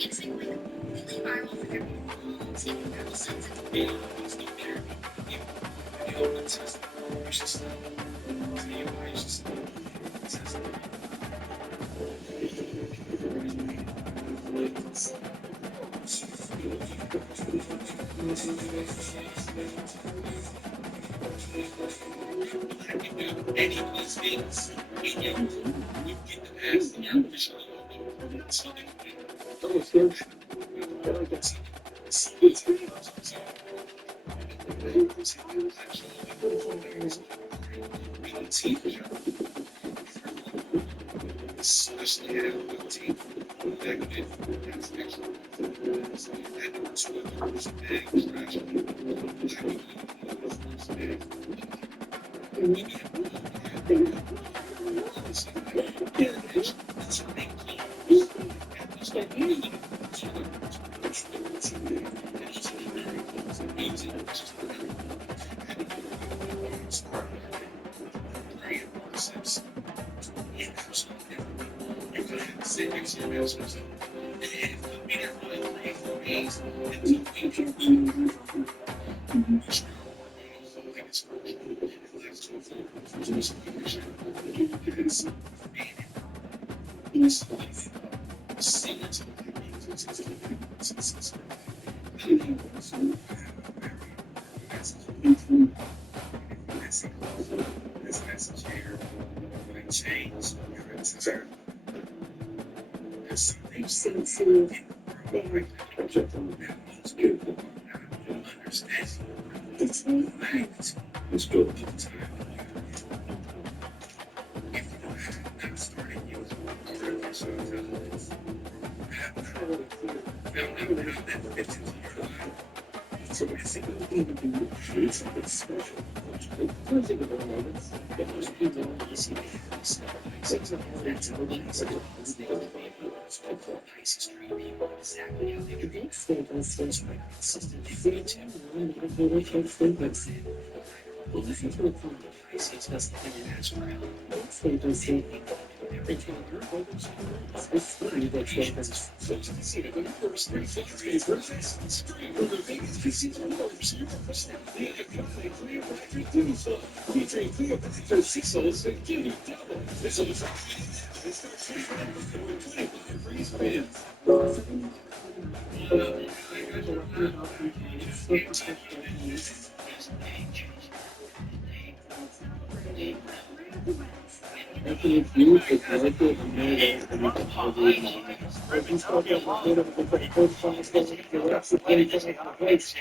It's like really viral for everyone. Taking out sons of yeah, it's no therapy. You know, it's just, it's just, it's just, it's just, any of these things, you get the past, the artificial, so they can Oh, sure. especially have a team that could that's actually that was what the was big tragedy. That's what they call music, which is part of the great concepts. Yeah, absolutely. You could have the same experience as and it could be there for like 3 4 days until we can push the biggest version. It lasts to a full just version. It's singers of the it's this message here when change there's something See, right that most people understand it's me. it's good time if you don't have not started using already so how that fits into your life. So it's something special. Closing of the moments, but most people don't see it. Things like that's how they such a positive Pisces treat people exactly how they the treat big stable stage consistently see non-medicated head frequency. Easy to apply. Pisces doesn't think that's real. Big stable state. They can avoid a speed that triggers. So to see the universe, the frequency versus the biggest pieces of numbers you understand. The completely electric diesel. DJ Clear, the 606 double. This is it's the 25 degrees fans. Making it huge, it's worth it. You know that when you can probably if you start getting a bit of a different profile, you're absolutely going to place.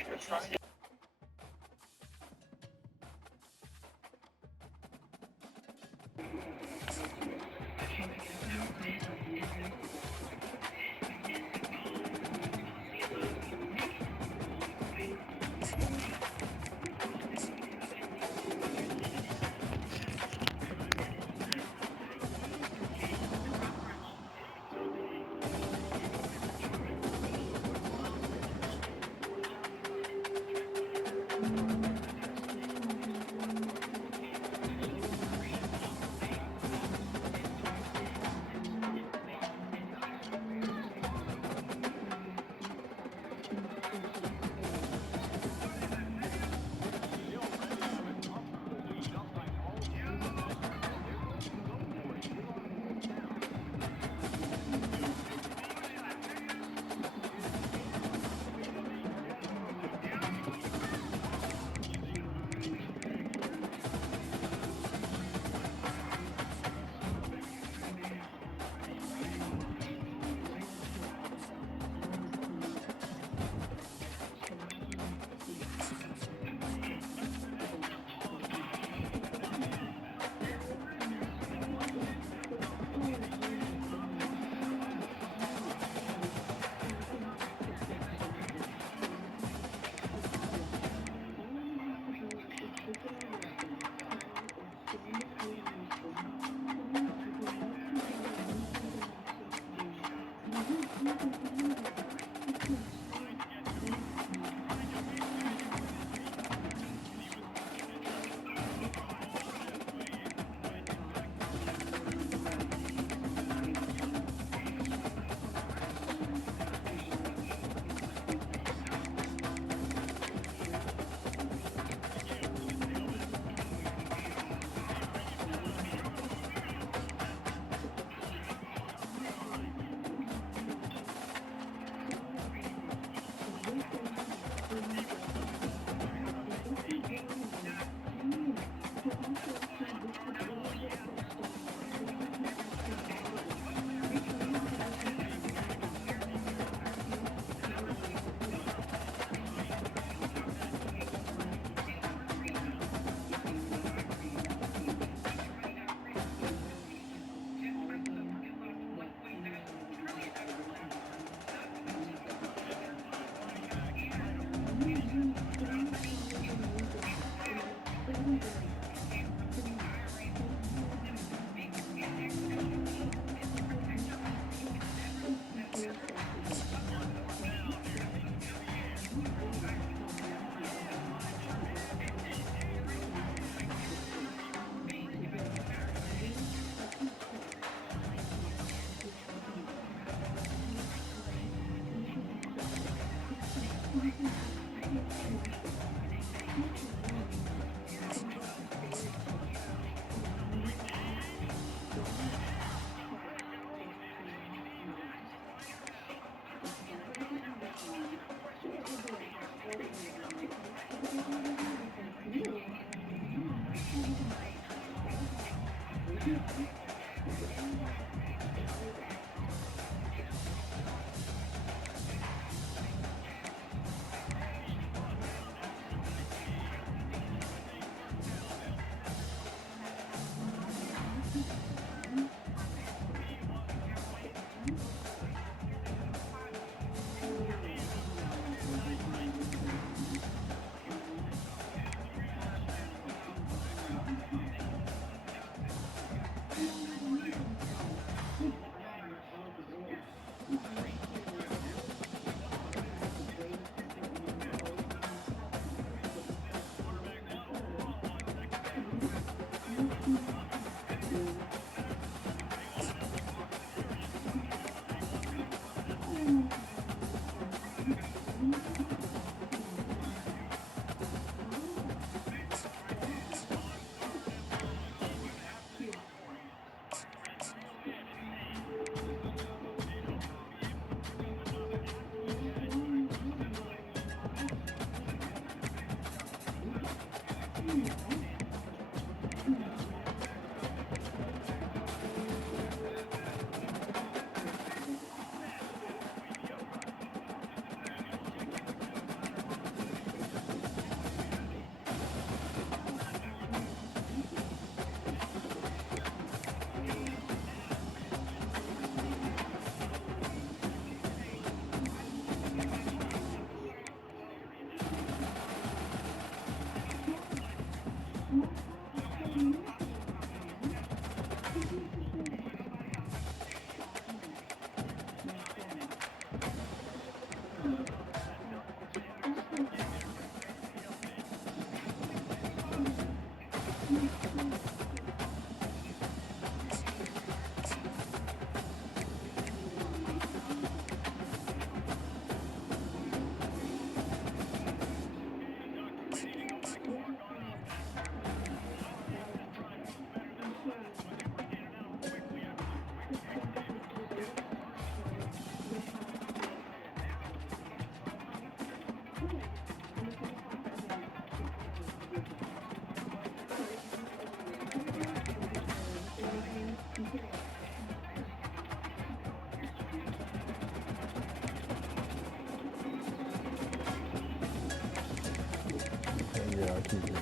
Yeah, I can hear.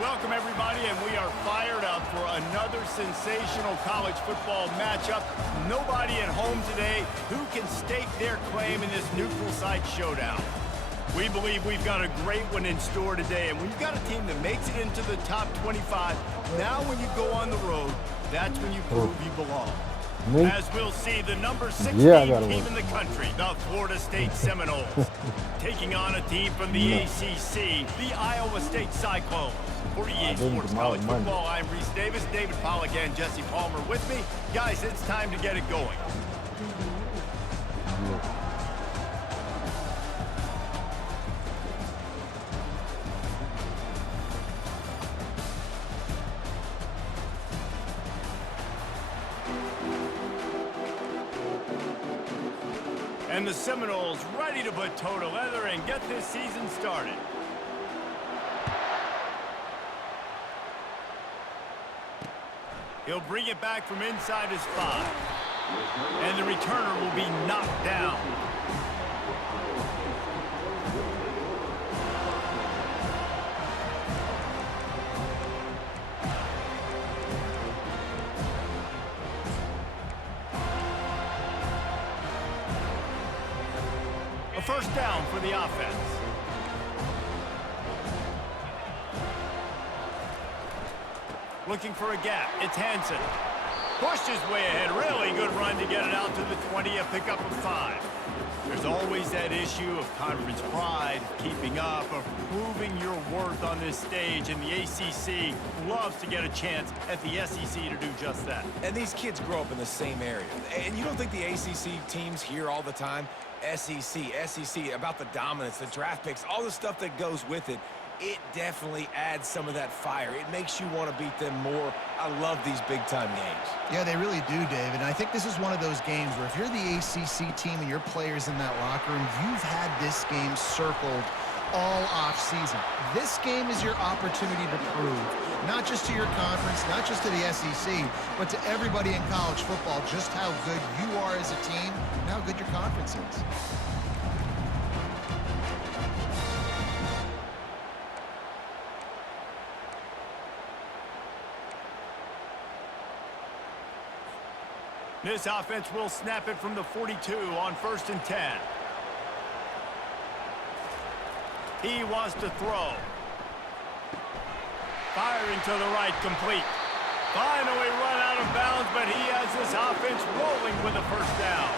Welcome, everybody, and we are fired up for another sensational college football matchup. Nobody at home today who can stake their claim in this neutral site showdown. We believe we've got a great one in store today, and when you've got a team that makes it into the top 25, now when you go on the road, that's when you prove you belong. As we'll see, the number 16 team in the country, the Florida State Seminoles, taking on a team from the ACC, the Iowa State Cyclones. For EA Sports College Football, I'm Reese Davis, David Pollack, and Jesse Palmer with me. Guys, it's time to get it going. And the Seminoles ready to put toe to leather and get this season started. He'll bring it back from inside his 5. And the returner will be knocked down. A first down for the offense. Looking for a gap. It's Hansen. Pushed his way ahead. Really good run to get it out to the 20, a pickup of 5. There's always that issue of conference pride, keeping up, of proving your worth on this stage, and the ACC loves to get a chance at the SEC to do just that. And these kids grow up in the same area. And you don't think the ACC teams hear all the time, SEC, about the dominance, the draft picks, all the stuff that goes with it. It definitely adds some of that fire. It makes you want to beat them more. I love these big-time games. Yeah, they really do, David. And I think this is one of those games where if you're the ACC team and your players in that locker room, you've had this game circled all off-season. This game is your opportunity to prove, not just to your conference, not just to the SEC, but to everybody in college football, just how good you are as a team and how good your conference is. This offense will snap it from the 42 on 1st and 10. He wants to throw. Firing to the right, complete. Finally run out of bounds, but he has this offense rolling with a first down.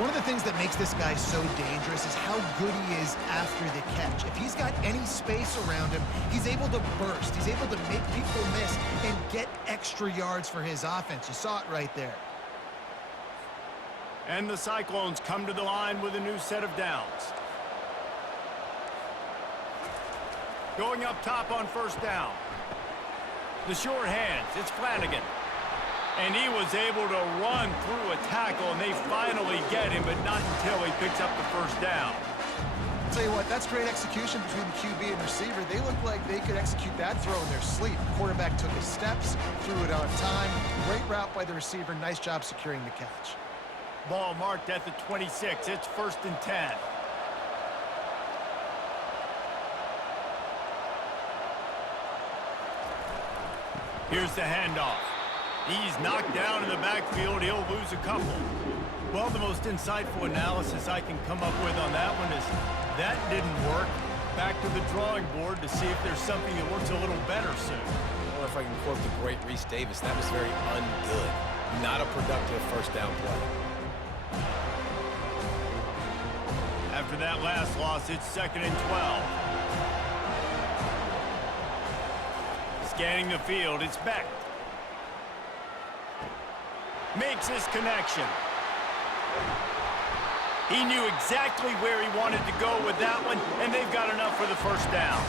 One of the things that makes this guy so dangerous is how good he is after the catch. If he's got any space around him, he's able to burst. He's able to make people miss and get extra yards for his offense. You saw it right there. And the Cyclones come to the line with a new set of downs. Going up top on 1st down. The short hands, it's Flanagan. And he was able to run through a tackle, and they finally get him, but not until he picks up the first down. I'll tell you what, that's great execution between the QB and receiver. They look like they could execute that throw in their sleep. Quarterback took his steps, threw it on time. Great route by the receiver. Nice job securing the catch. Ball marked at the 26. It's 1st and 10. Here's the handoff. He's knocked down in the backfield. He'll lose a couple. Well, the most insightful analysis I can come up with on that one is that didn't work. Back to the drawing board to see if there's something that works a little better soon. Or if I can quote the great Reese Davis, that was very ungood. Not a productive first down play. After that last loss, it's 2nd and 12. Scanning the field, it's Beck. Makes his connection. He knew exactly where he wanted to go with that one, and they've got enough for the first down.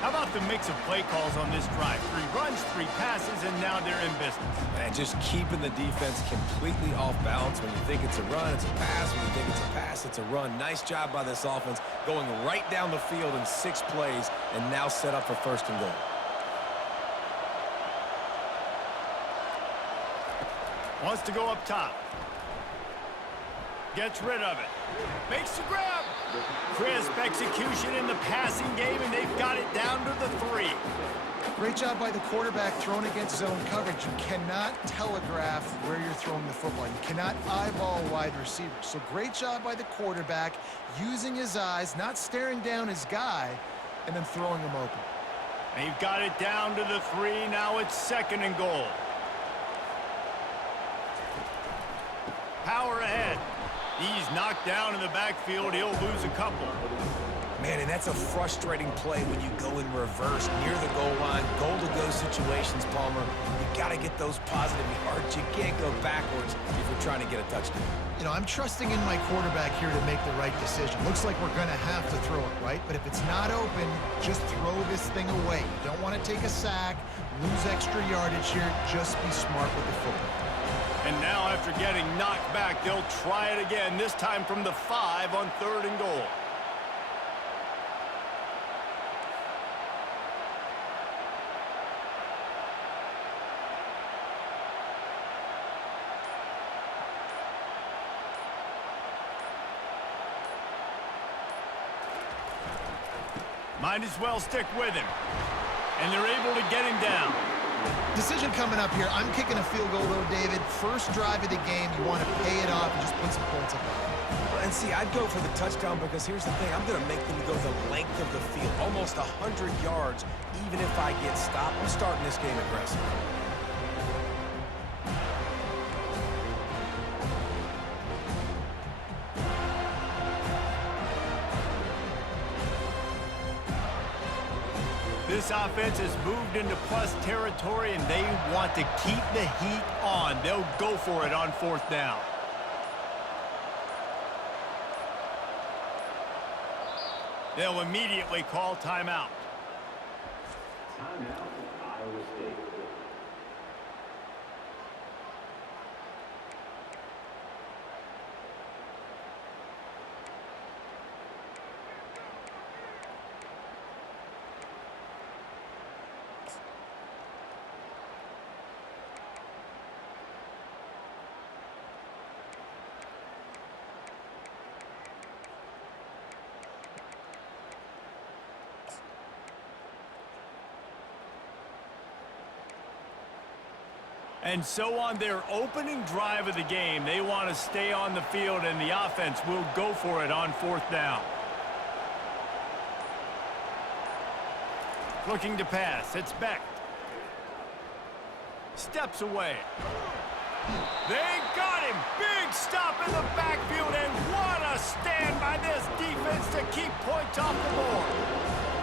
How about the mix of play calls on this drive? 3 runs, 3 passes, and now they're in business. Man, just keeping the defense completely off balance. When you think it's a run, it's a pass. When you think it's a pass, it's a run. Nice job by this offense, going right down the field in 6 plays, and now set up for 1st and goal. Wants to go up top. Gets rid of it. Makes the grab. Crisp execution in the passing game, and they've got it down to the 3. Great job by the quarterback thrown against zone coverage. You cannot telegraph where you're throwing the football. You cannot eyeball a wide receiver. So great job by the quarterback using his eyes, not staring down his guy, and then throwing him open. They've got it down to the 3. Now it's 2nd and goal. Power ahead. He's knocked down in the backfield. He'll lose a couple. Man, and that's a frustrating play when you go in reverse near the goal line. Goal-to-go situations, Palmer. You got to get those positive yards. You can't go backwards if you're trying to get a touchdown. You know, I'm trusting in my quarterback here to make the right decision. Looks like we're going to have to throw it, right? But if it's not open, just throw this thing away. You don't want to take a sack, lose extra yardage here. Just be smart with the football. And now after getting knocked back, they'll try it again, this time from the 5 on 3rd and goal. Might as well stick with him. And they're able to get him down. Decision coming up here. I'm kicking a field goal, though, David. First drive of the game, you want to pay it off and just put some points up on it. And see, I'd go for the touchdown because here's the thing. I'm going to make them go the length of the field, almost 100 yards, even if I get stopped. I'm starting this game aggressive. This offense has moved into plus territory, and they want to keep the heat on. They'll go for it on 4th down. They'll immediately call timeout. Timeout, Iowa State. And so on their opening drive of the game, they want to stay on the field, and the offense will go for it on 4th down. Looking to pass. It's Beck. Steps away. They got him. Big stop in the backfield, and what a stand by this defense to keep points off the board.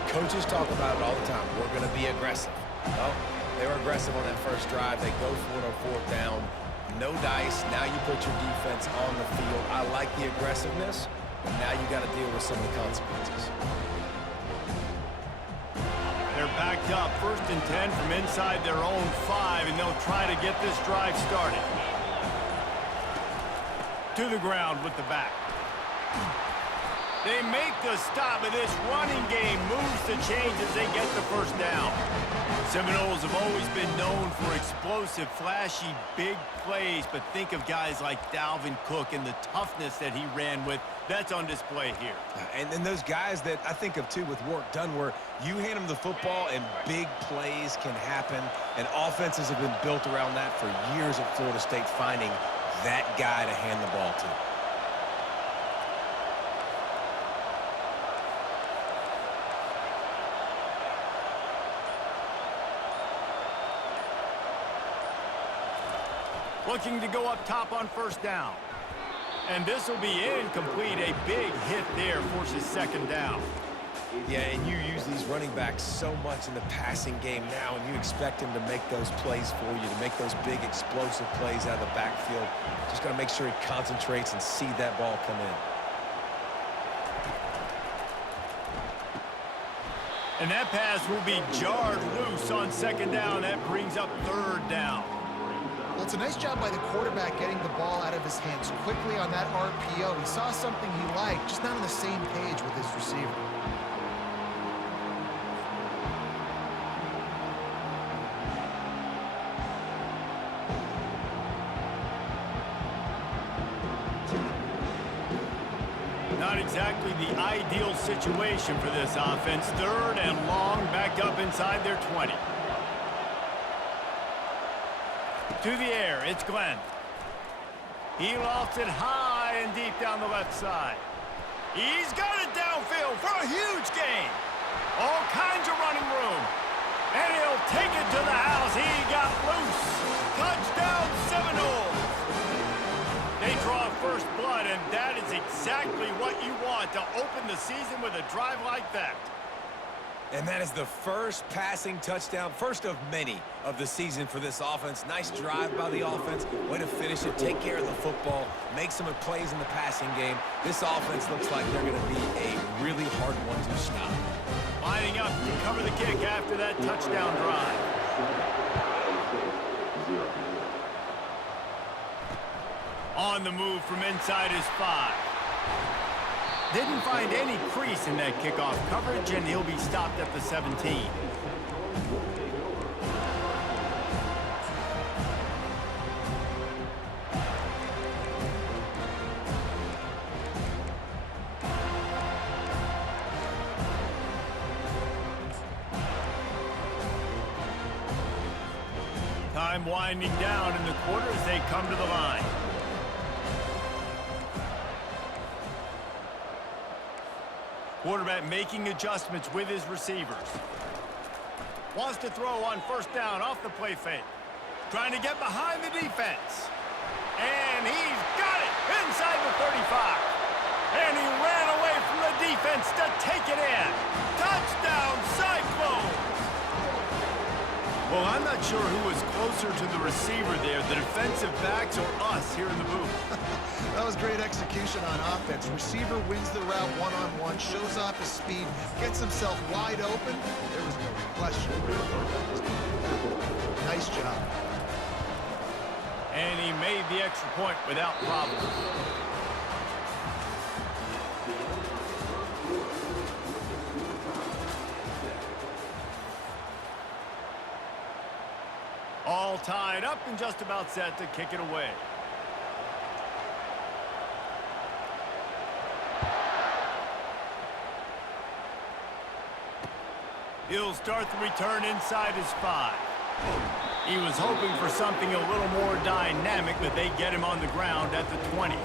Coaches talk about it all the time. We're going to be aggressive. Well, they were aggressive on that first drive. They go for it on 4th down. No dice. Now you put your defense on the field. I like the aggressiveness, but now you got to deal with some of the consequences. They're backed up. 1st and 10 from inside their own 5, and they'll try to get this drive started. To the ground with the back. They make the stop, and this running game moves the chains as they get the 1st down. Seminoles have always been known for explosive, flashy, big plays, but think of guys like Dalvin Cook and the toughness that he ran with. That's on display here. And then those guys that I think of, too, with Warrick Dunn, where you hand them the football and big plays can happen, and offenses have been built around that for years at Florida State, finding that guy to hand the ball to. Looking to go up top on first down. And this will be incomplete. A big hit there forces second down. Yeah, and you use these running backs so much in the passing game now, and you expect him to make those plays for you, to make those big explosive plays out of the backfield. Just got to make sure he concentrates and see that ball come in. And that pass will be jarred loose on second down. That brings up third down. Well, it's a nice job by the quarterback getting the ball out of his hands quickly on that RPO. He saw something he liked, just not on the same page with his receiver. Not exactly the ideal situation for this offense. Third and long, back up inside their 20. To the air, it's Glenn. He lofts it high and deep down the left side. He's got it downfield for a huge gain. All kinds of running room. And he'll take it to the house. He got loose. Touchdown Seminoles. They draw first blood, and that is exactly what you want to open the season with a drive like that. And that is the first passing touchdown, first of many of the season for this offense. Nice drive by the offense. Way to finish it, take care of the football, make some plays in the passing game. This offense looks like they're going to be a really hard one to stop. Lining up to cover the kick after that touchdown drive. On the move from inside his 5. Didn't find any crease in that kickoff coverage, and he'll be stopped at the 17. Time winding down in the quarter as they come to the line. Quarterback making adjustments with his receivers. Wants to throw on first down off the play fake. Trying to get behind the defense. And he's got it inside the 35. And he ran away from the defense to take it in. Touchdown, Cyclones! Well, I'm not sure who was closer to the receiver there, the defensive backs or us here in the booth. That was great execution on offense. Receiver wins the route one-on-one, shows off his speed, gets himself wide open. There was no question. Nice job. And he made the extra point without problem. All tied up and just about set to kick it away. He'll start the return inside his 5. He was hoping for something a little more dynamic, but they get him on the ground at the 20.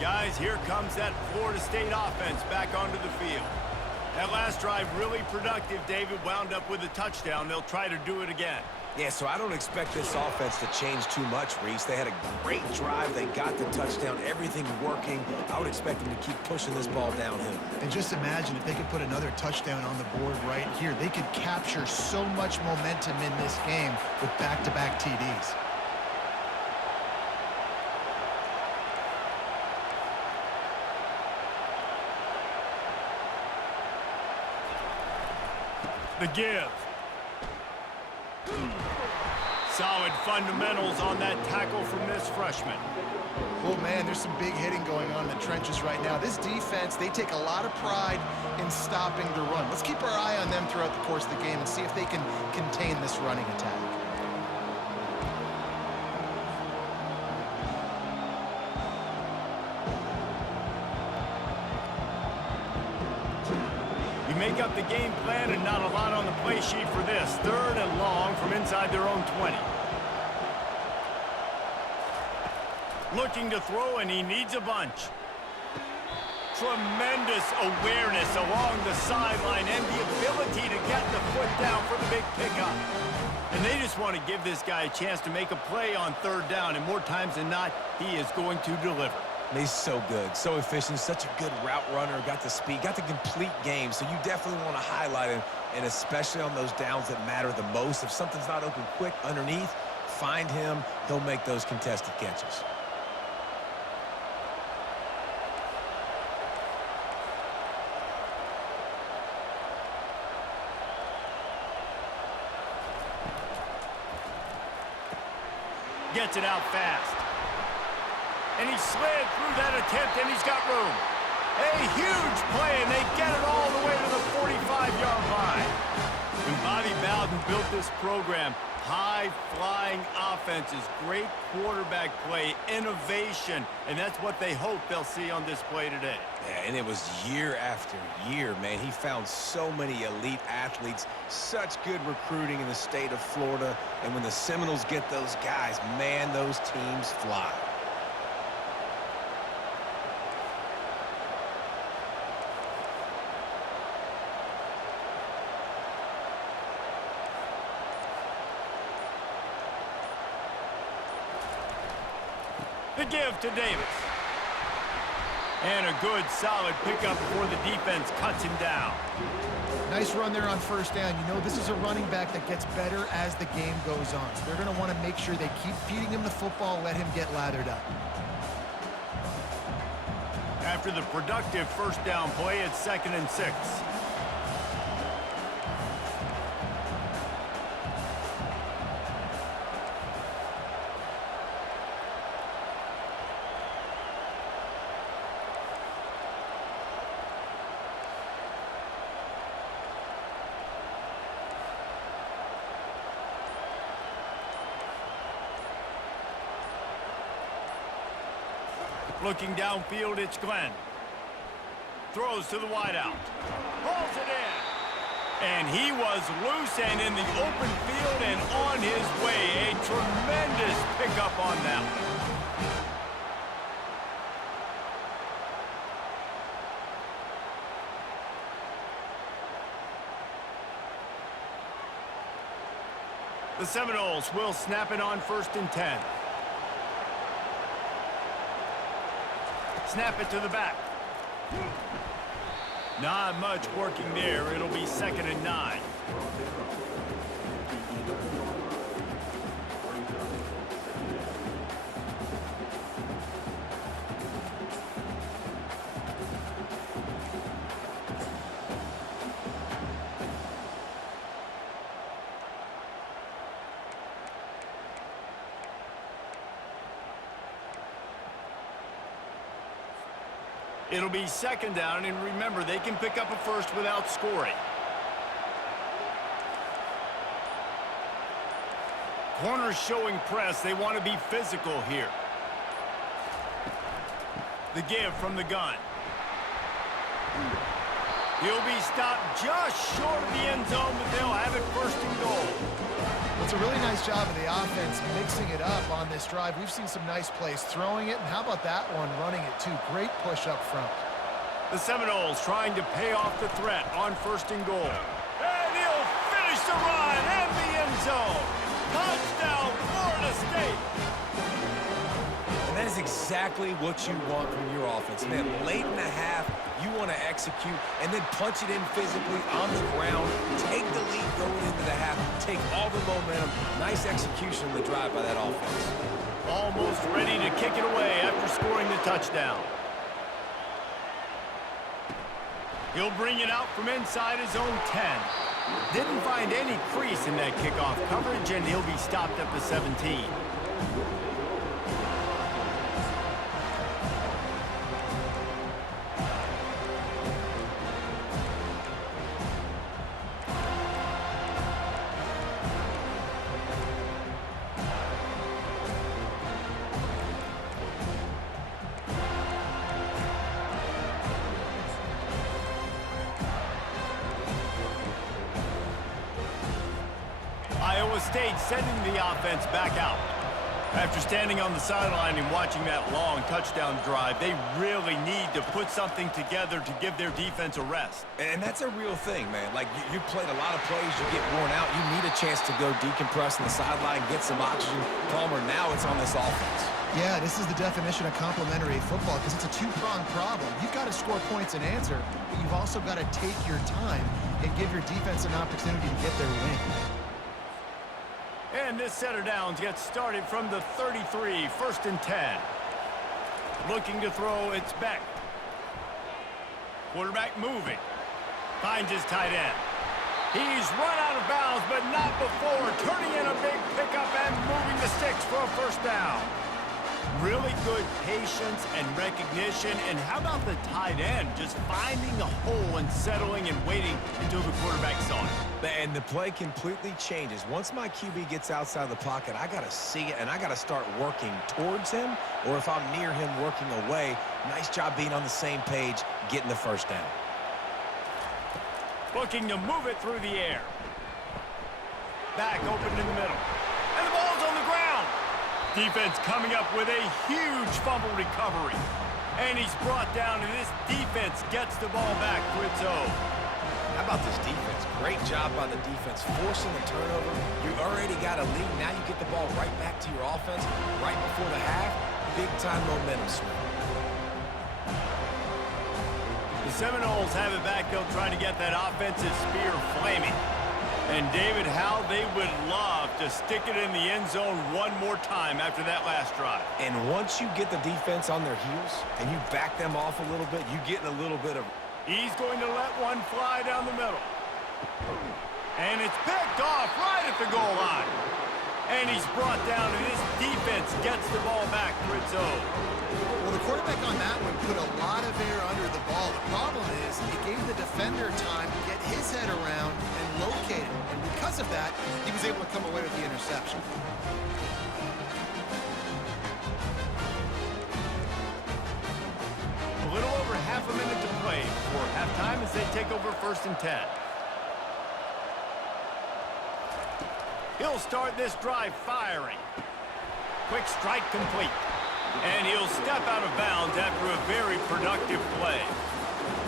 Guys, here comes that Florida State offense back onto the field. That last drive really productive. David wound up with a touchdown. They'll try to do it again. Yeah, so I don't expect this offense to change too much, Reese. They had a great drive. They got the touchdown. Everything working. I would expect them to keep pushing this ball downhill. And just imagine if they could put another touchdown on the board right here. They could capture so much momentum in this game with back-to-back TDs. The give. Solid fundamentals on that tackle from this freshman. Oh, man, there's some big hitting going on in the trenches right now. This defense, they take a lot of pride in stopping the run. Let's keep our eye on them throughout the course of the game and see if they can contain this running attack. You make up the game plan and not a lot on the play sheet for this. 3rd and long from inside their own 20. Looking to throw, and he needs a bunch. Tremendous awareness along the sideline and the ability to get the foot down for the big pickup. And they just want to give this guy a chance to make a play on 3rd down, and more times than not, he is going to deliver. He's so good, so efficient, such a good route runner, got the speed, got the complete game, so you definitely want to highlight him, and especially on those downs that matter the most. If something's not open quick underneath, find him, he'll make those contested catches. Gets it out fast. And he slid through that attempt, and he's got room. A huge play, and they get it all the way to the 45-yard line. When Bobby Bowden built this program, high-flying offenses, great quarterback play, innovation, and that's what they hope they'll see on display today. Yeah, and it was year after year, man. He found so many elite athletes, such good recruiting in the state of Florida, and when the Seminoles get those guys, man, those teams fly. The give to Davis. And a good, solid pickup before the defense cuts him down. Nice run there on 1st down. You know, this is a running back that gets better as the game goes on. So they're going to want to make sure they keep feeding him the football, let him get lathered up. After the productive 1st down play, it's 2nd and 6. Looking downfield, it's Glenn. Throws to the wideout. Pulls it in. And he was loose and in the open field and on his way. A tremendous pickup on that one. The Seminoles will snap it on 1st and 10. Snap it to the back. Not much working there. It'll be 2nd and 9. It'll be 2nd down, and remember, they can pick up a first without scoring. Corners showing press. They want to be physical here. The give from the gun. He'll be stopped just short of the end zone, but they'll have it 1st and goal. It's a really nice job of the offense mixing it up on this drive. We've seen some nice plays throwing it, and how about that one running it too? Great push up front. The Seminoles trying to pay off the threat on 1st and goal. And he'll finish the run and the end zone. Touchdown, Florida State. And that is exactly what you want from your offense, man. Late in the half, you want to execute and then punch it in physically on the ground, take the lead going into the half, take all the momentum. Nice execution of the drive by that offense. Almost ready to kick it away after scoring the touchdown. He'll bring it out from inside his own 10. Didn't find any crease in that kickoff coverage, and he'll be stopped at the 17. Iowa State sending the offense back out. After standing on the sideline and watching that long touchdown drive, they really need to put something together to give their defense a rest. And that's a real thing, man. Like, you played a lot of plays, you get worn out. You need a chance to go decompress on the sideline, get some oxygen. Palmer, now it's on this offense. Yeah, this is the definition of complementary football because it's a two-pronged problem. You've got to score points and answer, but you've also got to take your time and give your defense an opportunity to get their win. And this set of downs gets started from the 33, 1st and 10. Looking to throw, it's Beck. Quarterback moving. Finds his tight end. He's run out of bounds, but not before turning in a big pickup and moving the sticks for a first down. Really good patience and recognition. And how about the tight end just finding a hole and settling and waiting until the quarterback saw it? And the play completely changes. Once my QB gets outside the pocket, I got to see it, and I got to start working towards him, or if I'm near him, working away. Nice job being on the same page, getting the first down. Looking to move it through the air. Back open in the middle. And the ball's on the ground. Defense coming up with a huge fumble recovery. And he's brought down, and this defense gets the ball back for its own. How about this defense? Great job by the defense, forcing the turnover. You already got a lead. Now you get the ball right back to your offense right before the half. Big-time momentum swing. The Seminoles have it back. They'll try to get that offensive spear flaming. And, David, how they would love to stick it in the end zone one more time after that last drive. And once you get the defense on their heels and you back them off a little bit, you get in a little bit of... He's going to let one fly down the middle. And it's picked off right at the goal line. And he's brought down, and this defense gets the ball back for its own. Well, the quarterback on that one put a lot of air under the ball. The problem is it gave the defender time to get his head around and locate it. And because of that, he was able to come away with the interception. A little over half a minute to play before halftime as they take over 1st and 10. He'll start this drive firing. Quick strike complete. And he'll step out of bounds after a very productive play.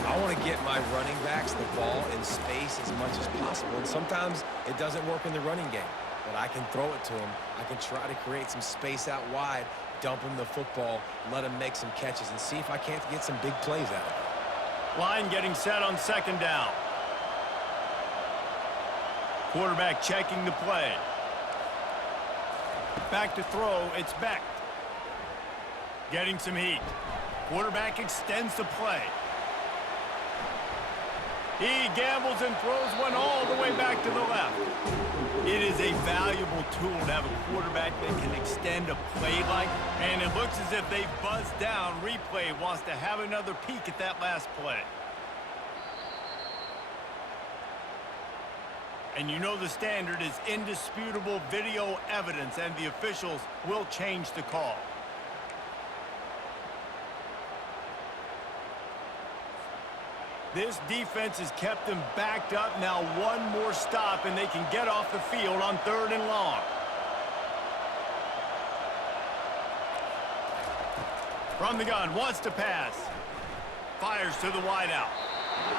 I want to get my running backs the ball in space as much as possible. And sometimes it doesn't work in the running game. But I can throw it to him. I can try to create some space out wide, dump him the football, let him make some catches, and see if I can't get some big plays out of it. Line getting set on 2nd down. Quarterback checking the play. Back to throw, it's Beck. Getting some heat. Quarterback extends the play. He gambles and throws one all the way back to the left. It is a valuable tool to have a quarterback that can extend a play like, and it looks as if they've buzzed down. Replay wants to have another peek at that last play. And you know the standard is indisputable video evidence, and the officials will change the call. This defense has kept them backed up. Now one more stop, and they can get off the field on 3rd and long. From the gun, wants to pass. Fires to the wideout.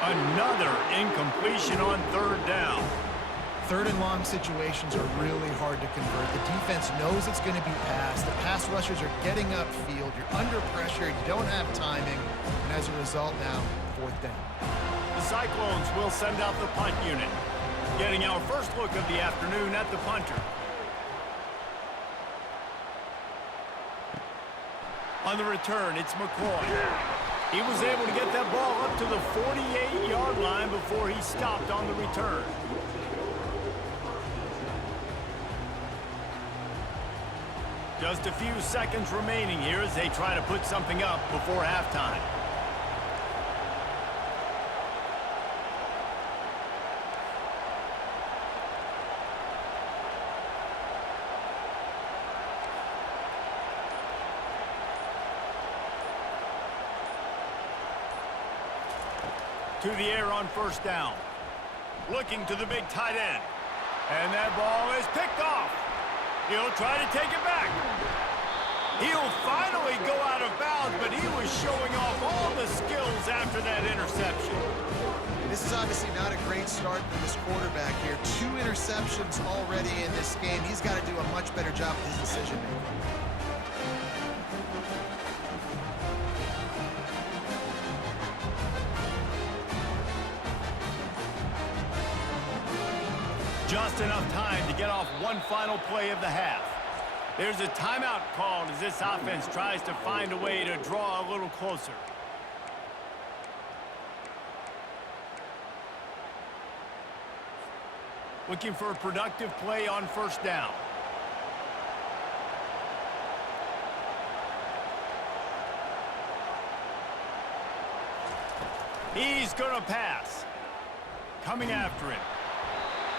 Another incompletion on 3rd down. 3rd and long situations are really hard to convert. The defense knows it's going to be passed. The pass rushers are getting upfield. You're under pressure. You don't have timing. And as a result now, 4th down. The Cyclones will send out the punt unit. Getting our first look of the afternoon at the punter. On the return, it's McCoy. He was able to get that ball up to the 48-yard line before he stopped on the return. Just a few seconds remaining here as they try to put something up before halftime. To the air on first down. Looking to the big tight end. And that ball is picked off. He'll try to take it back. He'll finally go out of bounds, but he was showing off all the skills after that interception. This is obviously not a great start for this quarterback here. 2 interceptions already in this game. He's got to do a much better job with his decision-making. Just enough time to get off one final play of the half. There's a timeout called as this offense tries to find a way to draw a little closer. Looking for a productive play on first down. He's going to pass. Coming after him.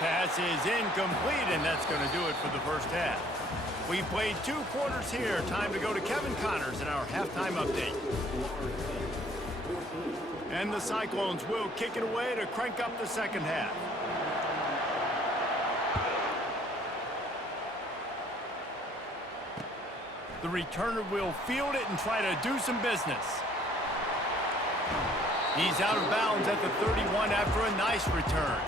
Pass is incomplete, and that's going to do it for the first half. We've played 2 quarters here. Time to go to Kevin Connors in our halftime update. And the Cyclones will kick it away to crank up the second half. The returner will field it and try to do some business. He's out of bounds at the 31 after a nice return.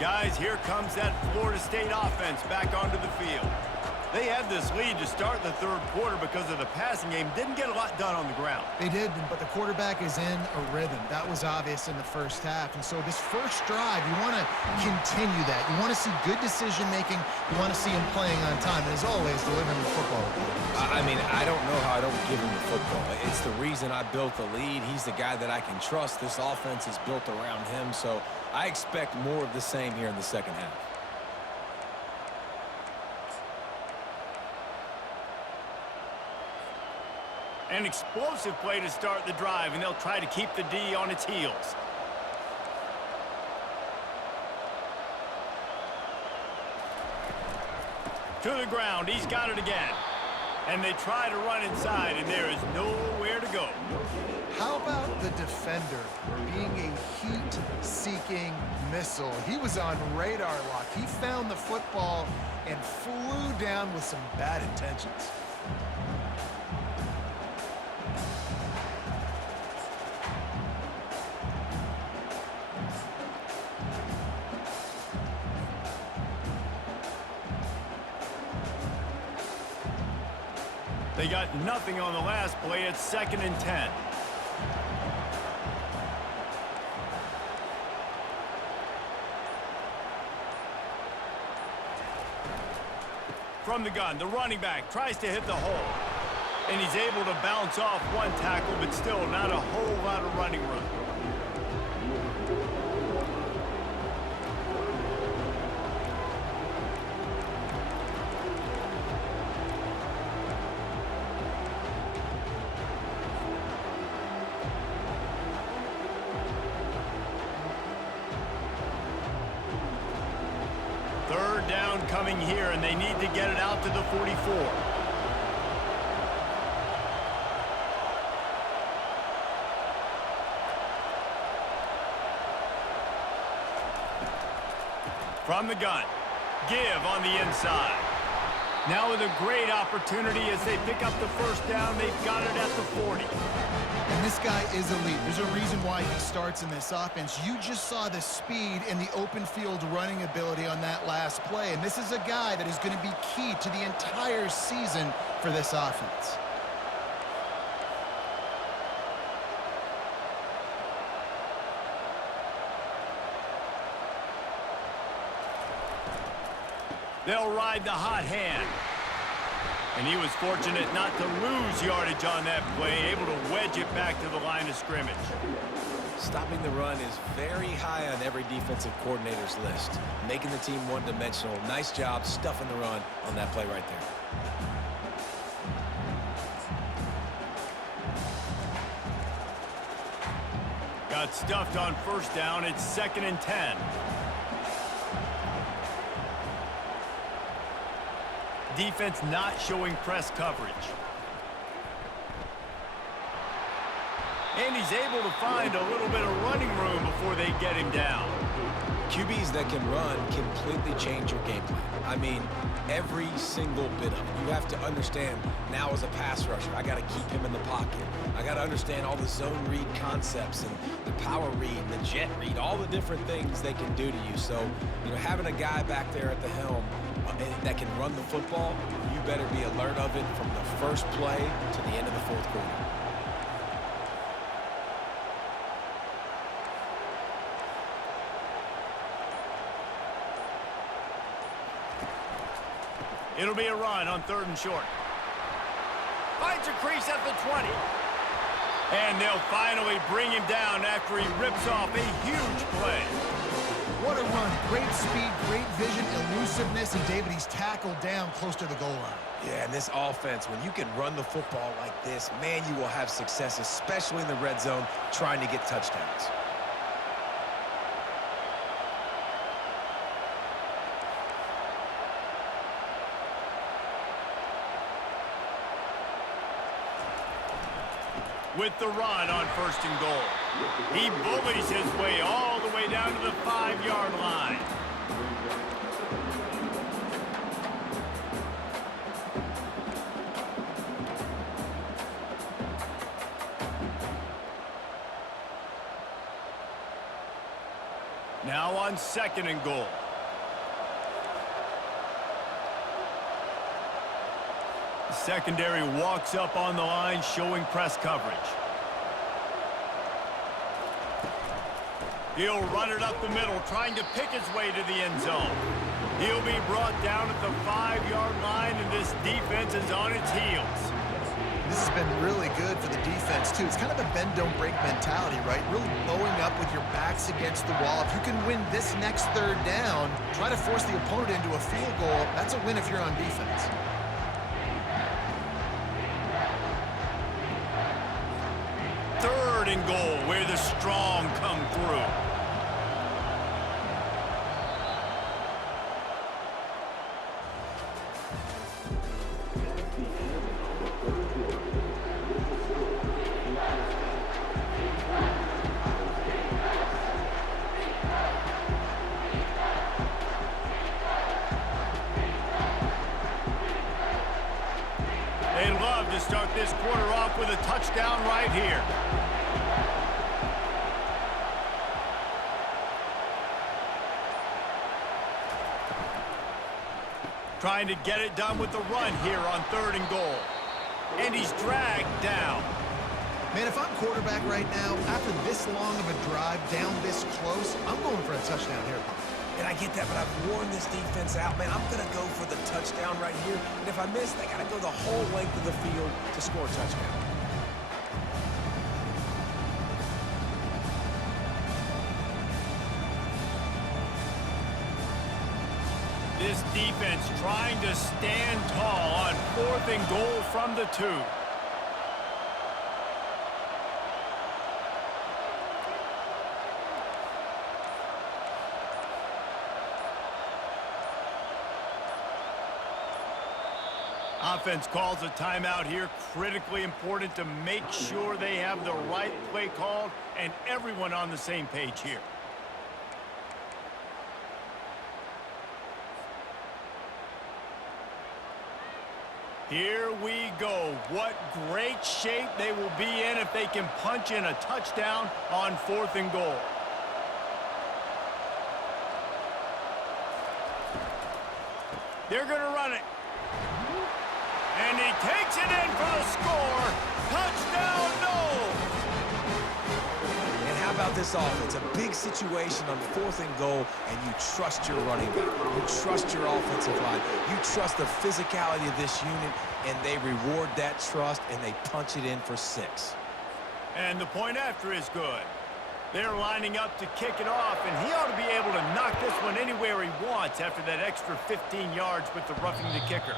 Guys, here comes that Florida State offense back onto the field. They had this lead to start the third quarter because of the passing game. Didn't get a lot done on the ground. They did, but the quarterback is in a rhythm. That was obvious in the first half. And so this first drive, you want to continue that. You want to see good decision-making. You want to see him playing on time. And as always, delivering the football. I mean, I don't know how I don't give him the football. It's the reason I built the lead. He's the guy that I can trust. This offense is built around him. So I expect more of the same here in the second half. An explosive play to start the drive, and they'll try to keep the D on its heels. To the ground, he's got it again. And they try to run inside, and there is nowhere to go. How about the defender being a heat-seeking missile? He was on radar lock. He found the football and flew down with some bad intentions. They got nothing on the last play. It's 2nd and 10. From the gun, the running back tries to hit the hole. And he's able to bounce off one tackle, but still not a whole lot of running room. Third down coming here, and they need to get it out to the 44. From the gun, give on the inside. Now with a great opportunity as they pick up the first down, they've got it at the 40. And this guy is elite. There's a reason why he starts in this offense. You just saw the speed and the open field running ability on that last play. And this is a guy that is going to be key to the entire season for this offense. They'll ride the hot hand. And he was fortunate not to lose yardage on that play, able to wedge it back to the line of scrimmage. Stopping the run is very high on every defensive coordinator's list. Making the team one-dimensional. Nice job stuffing the run on that play right there. Got stuffed on first down. It's 2nd and 10. Defense not showing press coverage. And he's able to find a little bit of running room before they get him down. QBs that can run completely change your game plan. I mean, every single bit of it. You have to understand, now as a pass rusher, I got to keep him in the pocket. I got to understand all the zone read concepts and the power read and the jet read, all the different things they can do to you. So, having a guy back there at the helm that can run the football, you better be alert of it from the first play to the end of the fourth quarter. It'll be a run on 3rd and short. Finds a crease at the 20. And they'll finally bring him down after he rips off a huge play. What a run. Great speed, great vision, elusiveness, and David, he's tackled down close to the goal line. Yeah, and this offense, when you can run the football like this, man, you will have success, especially in the red zone, trying to get touchdowns. With the run on 1st and goal. He bullies his way all the way down to the 5-yard line. Now on 2nd and goal. Secondary walks up on the line, showing press coverage. He'll run it up the middle, trying to pick his way to the end zone. He'll be brought down at the 5-yard line, and this defense is on its heels. This has been really good for the defense, too. It's kind of a bend-don't-break mentality, right? Really bowing up with your backs against the wall. If you can win this next 3rd down, try to force the opponent into a field goal. That's a win if you're on defense. 3rd and goal, where the strong come through. They love to start this quarter off with a touchdown right here. Trying to get it done with the run here on 3rd and goal. And he's dragged down. Man, if I'm quarterback right now, after this long of a drive down this close, I'm going for a touchdown here. And I get that, but I've worn this defense out, man. I'm going to go for the touchdown right here. And if I miss, they got to go the whole length of the field to score a touchdown. This defense trying to stand tall on 4th and goal from the 2. Offense calls a timeout here. Critically important to make sure they have the right play called and everyone on the same page here. Here we go. What great shape they will be in if they can punch in a touchdown on 4th and goal. They're going to run it. And he takes it in for the score. Touchdown, Noles. And how about this this offense, a big situation on 4th and goal, and you trust your running back. You trust your offensive line. You trust the physicality of this unit, and they reward that trust, and they punch it in for 6. And the point after is good. They're lining up to kick it off, and he ought to be able to knock this one anywhere he wants after that extra 15 yards with the roughing the kicker.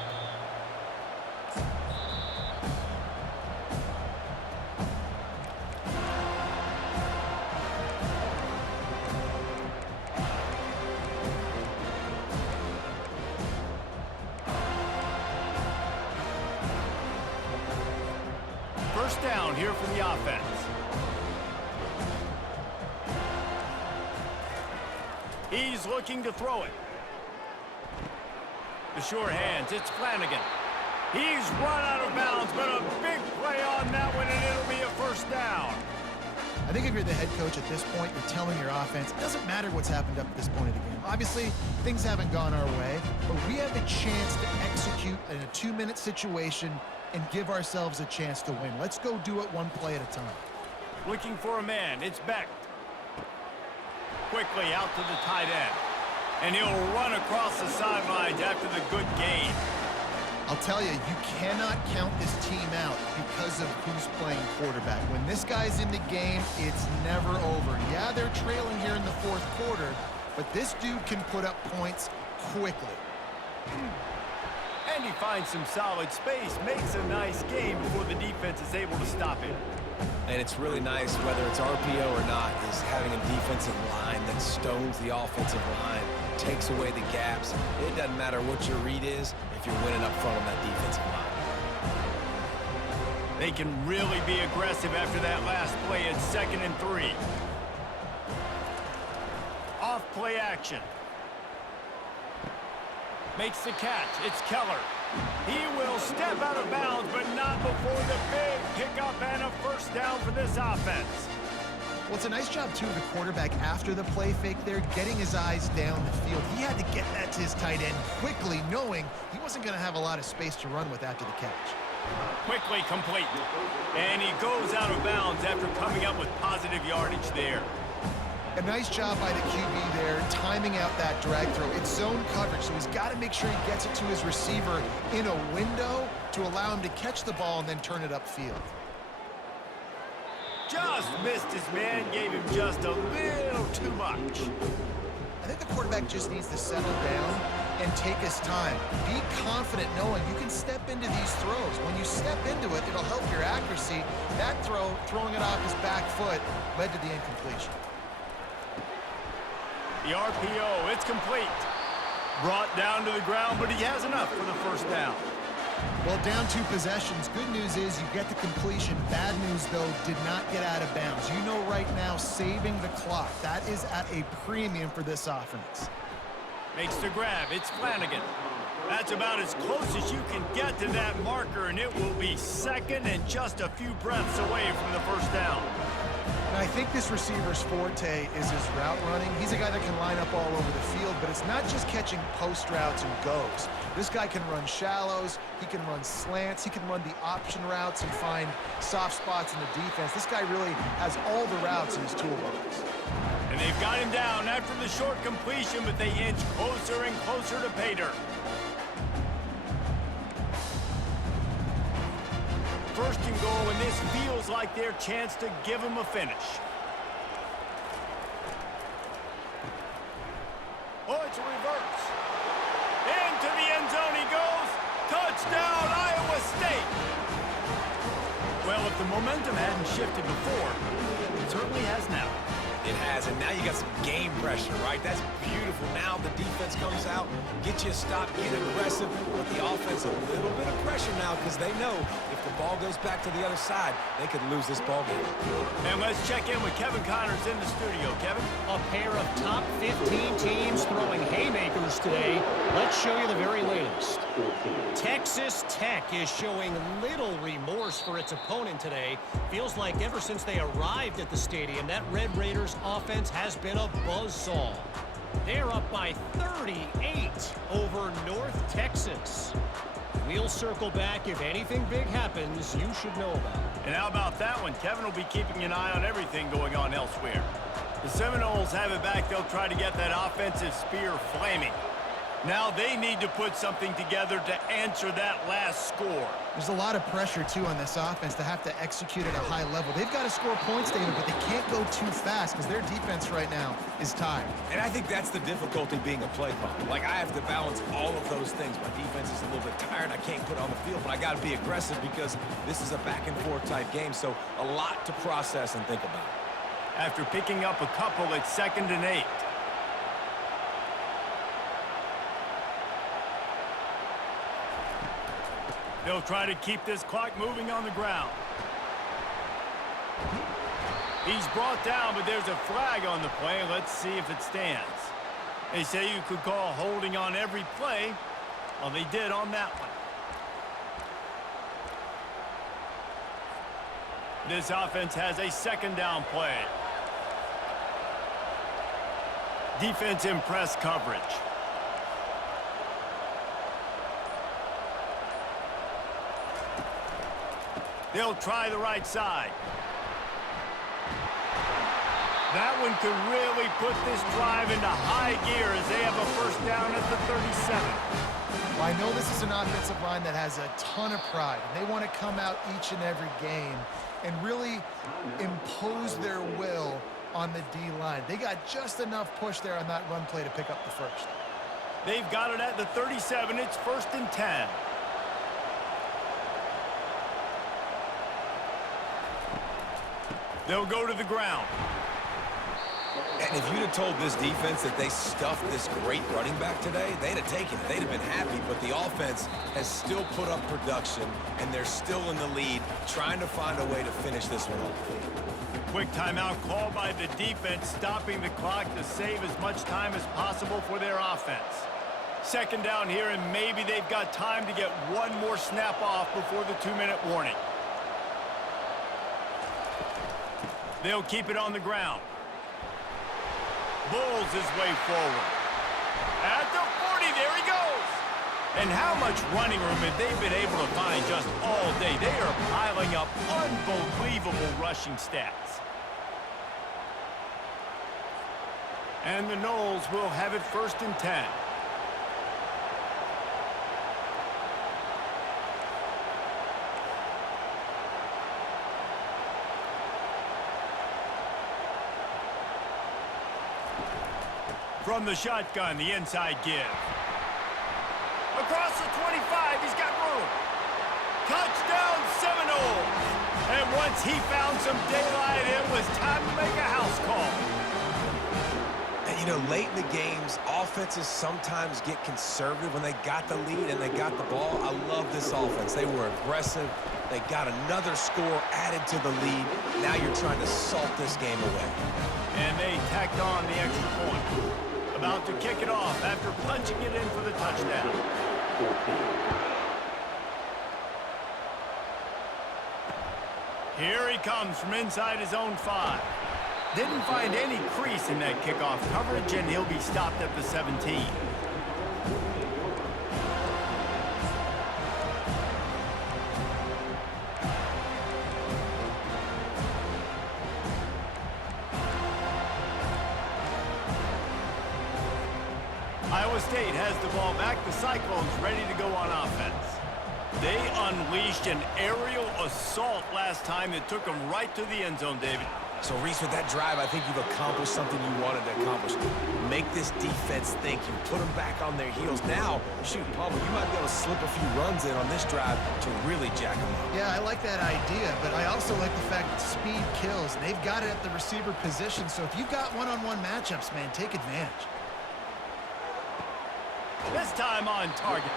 First down here for the offense. He's looking to throw it. The sure hands, it's Flanagan. He's run out of bounds, but a big play on that one, and it'll be a first down. I think if you're the head coach at this point, you're telling your offense, it doesn't matter what's happened up at this point of the game. Obviously, things haven't gone our way, but we have a chance to execute in a 2-minute situation and give ourselves a chance to win. Let's go do it one play at a time. Looking for a man, it's Beck. Quickly out to the tight end. And he'll run across the sidelines after the good gain. I'll tell you, you cannot count this team out because of who's playing quarterback. When this guy's in the game, it's never over. Yeah, they're trailing here in the 4th quarter, but this dude can put up points quickly. And he finds some solid space, makes a nice game before the defense is able to stop him. And it's really nice, whether it's RPO or not, is having a defensive line that stones the offensive line, takes away the gaps. It doesn't matter what your read is if you're winning up front on that defensive line. They can really be aggressive after that last play at 2nd and 3. Off play action. Makes the catch. It's Keller. He will step out of bounds, but not before the big pickup and a first down for this offense. Well, it's a nice job, too, of the quarterback after the play fake there, getting his eyes down the field. He had to get that to his tight end quickly, knowing he wasn't going to have a lot of space to run with after the catch. Quickly complete. And he goes out of bounds after coming up with positive yardage there. A nice job by the QB there, timing out that drag throw. It's zone coverage, so he's got to make sure he gets it to his receiver in a window to allow him to catch the ball and then turn it upfield. Just missed his man, gave him just a little too much. I think the quarterback just needs to settle down and take his time. Be confident knowing you can step into these throws. When you step into it, it'll help your accuracy. That throw, throwing it off his back foot, led to the incompletion. The RPO, it's complete. Brought down to the ground, but he has enough for the first down. Well, down 2 possessions. Good news is you get the completion. Bad news, though, did not get out of bounds. You know right now, saving the clock. That is at a premium for this offense. Makes the grab. It's Flanagan. That's about as close as you can get to that marker, and it will be 2nd and just a few breaths away from the first down. And I think this receiver's forte is his route running. He's a guy that can line up all over the field, but it's not just catching post routes and goes. This guy can run shallows, he can run slants, he can run the option routes and find soft spots in the defense. This guy really has all the routes in his toolbox. And they've got him down after the short completion, but they inch closer and closer to pay dirt. First and goal, and this feels like their chance to give him a finish. Oh, it's a reverse. Into the end zone he goes. Touchdown, Iowa State. Well, if the momentum hadn't shifted before, it certainly has now. It has, and now you got some game pressure, right? That's beautiful. Now the defense comes out, get you a stop, get aggressive, but the offense a little bit of pressure now because they know if the ball goes back to the other side, they could lose this ball game. And let's check in with Kevin Connors in the studio. Kevin? A pair of top 15 teams throwing haymakers today. Let's show you the very latest. Texas Tech is showing little remorse for its opponent today. Feels like ever since they arrived at the stadium, that Red Raiders offense has been a buzzsaw. They're up by 38 over North Texas. We'll circle back. If anything big happens, you should know about it. And how about that one? Kevin will be keeping an eye on everything going on elsewhere. The Seminoles have it back. They'll try to get that offensive spear flaming. Now they need to put something together to answer that last score. There's a lot of pressure, too, on this offense to have to execute at a high level. They've got to score points, David, but they can't go too fast because their defense right now is tired. And I think that's the difficulty being a play caller. Like, I have to balance all of those things. My defense is a little bit tired. I can't put it on the field, but I got to be aggressive because this is a back-and-forth type game, so a lot to process and think about. After picking up a couple, it's 2nd and 8. They'll try to keep this clock moving on the ground. He's brought down, but there's a flag on the play. Let's see if it stands. They say you could call holding on every play. Well, they did on that one. This offense has a 2nd down play. Defense in press coverage. They'll try the right side. That one could really put this drive into high gear as they have a 1st down at the 37. Well, I know this is an offensive line that has a ton of pride. And they want to come out each and every game and really impose their will on the D-line. They got just enough push there on that run play to pick up the 1st. They've got it at the 37. It's 1st and 10. They'll go to the ground. And if you'd have told this defense that they stuffed this great running back today, they'd have taken it. They'd have been happy, but the offense has still put up production, and they're still in the lead, trying to find a way to finish this one off. Quick timeout called by the defense, stopping the clock to save as much time as possible for their offense. 2nd down here, and maybe they've got time to get one more snap off before the 2-minute warning. They'll keep it on the ground. Bulls his way forward. At the 40, there he goes. And how much running room have they been able to find just all day? They are piling up unbelievable rushing stats. And the Noles will have it 1st and 10. From the shotgun, the inside give. Across the 25, he's got room. Touchdown, Seminoles! And once he found some daylight, it was time to make a house call. And, you know, late in the games, offenses sometimes get conservative when they got the lead and they got the ball. I love this offense. They were aggressive. They got another score added to the lead. Now you're trying to salt this game away. And they tacked on the extra point. About to kick it off after punching it in for the touchdown. Here he comes from inside his own 5. Didn't find any crease in that kickoff coverage, and he'll be stopped at the 17. Iowa State has the ball back. The Cyclones ready to go on offense. They unleashed an aerial assault last time that took them right to the end zone, David. So, Reese, with that drive, I think you've accomplished something you wanted to accomplish. Make this defense think. You put them back on their heels. Now, shoot, Palmer, you might be able to slip a few runs in on this drive to really jack them up. Yeah, I like that idea, but I also like the fact that speed kills. And they've got it at the receiver position, so if you've got one-on-one matchups, man, take advantage. This time on target.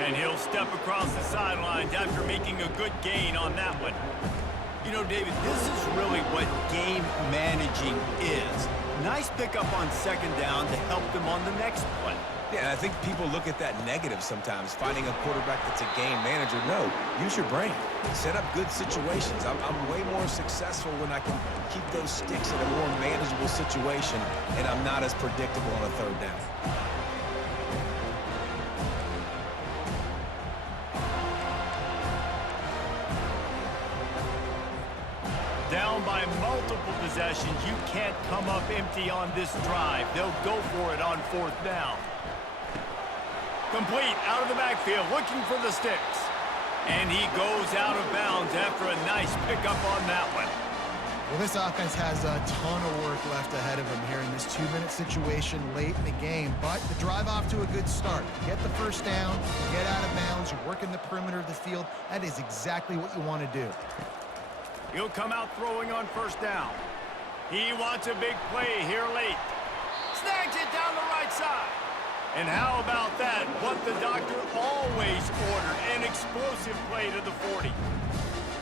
And he'll step across the sidelines after making a good gain on that one. You know, David, this is really what game managing is. Nice pickup on 2nd down to help them on the next play. Yeah, and I think people look at that negative sometimes, finding a quarterback that's a game manager. No, use your brain. Set up good situations. I'm way more successful when I can keep those sticks in a more manageable situation, and I'm not as predictable on a 3rd down. Down by multiple possessions, you can't come up empty on this drive. They'll go for it on 4th down. Complete out of the backfield, looking for the sticks. And he goes out of bounds after a nice pickup on that one. Well, this offense has a ton of work left ahead of them here in this 2-minute situation late in the game, but the drive off to a good start. Get the first down, get out of bounds, you're working the perimeter of the field. That is exactly what you want to do. He'll come out throwing on 1st down. He wants a big play here late. Snags it down the right side. And how about that? What the doctor always ordered, an explosive play to the 40.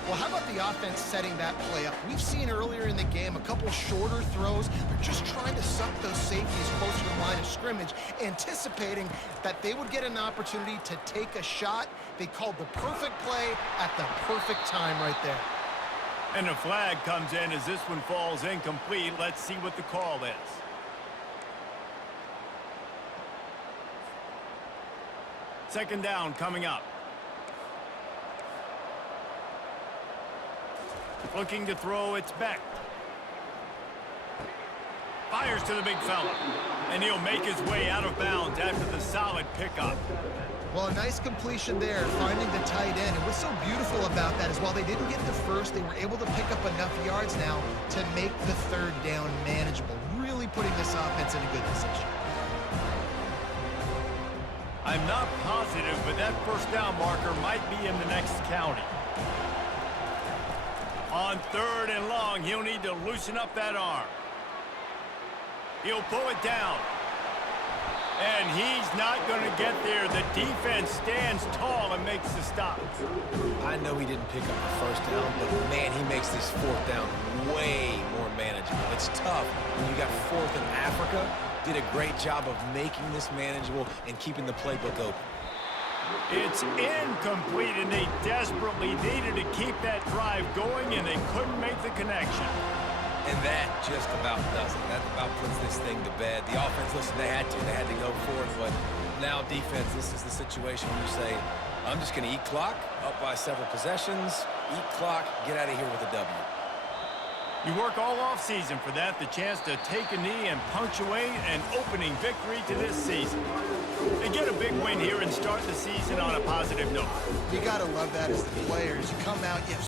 Well, how about the offense setting that play up? We've seen earlier in the game a couple shorter throws. They're just trying to suck those safeties closer to the line of scrimmage, anticipating that they would get an opportunity to take a shot. They called the perfect play at the perfect time right there. And a flag comes in as this one falls incomplete. Let's see what the call is. Second down coming up. Looking to throw, it's Beck. Fires to the big fella. And he'll make his way out of bounds after the solid pickup. Well, a nice completion there, finding the tight end. And what's so beautiful about that is while they didn't get the first, they were able to pick up enough yards now to make the 3rd down manageable, really putting this offense in a good position. I'm not positive, but that 1st down marker might be in the next county. On 3rd and long, he'll need to loosen up that arm. He'll pull it down. And he's not going to get there. The defense stands tall and makes the stop. I know he didn't pick up the 1st down, but man, he makes this 4th down way more manageable. It's tough when you got 4th in Africa. Did a great job of making this manageable and keeping the playbook open. It's incomplete, and they desperately needed to keep that drive going, and they couldn't make the connection. And that just about does it. That about puts this thing to bed. The offense, listen, they had to go for it, but now defense, this is the situation where you say, I'm just going to eat clock, up by several possessions, eat clock, get out of here with a W. You work all offseason for that, the chance to take a knee and punctuate an opening victory to this season. They get a big win here and start the season on a positive note. You got to love that as the players. You come out, you have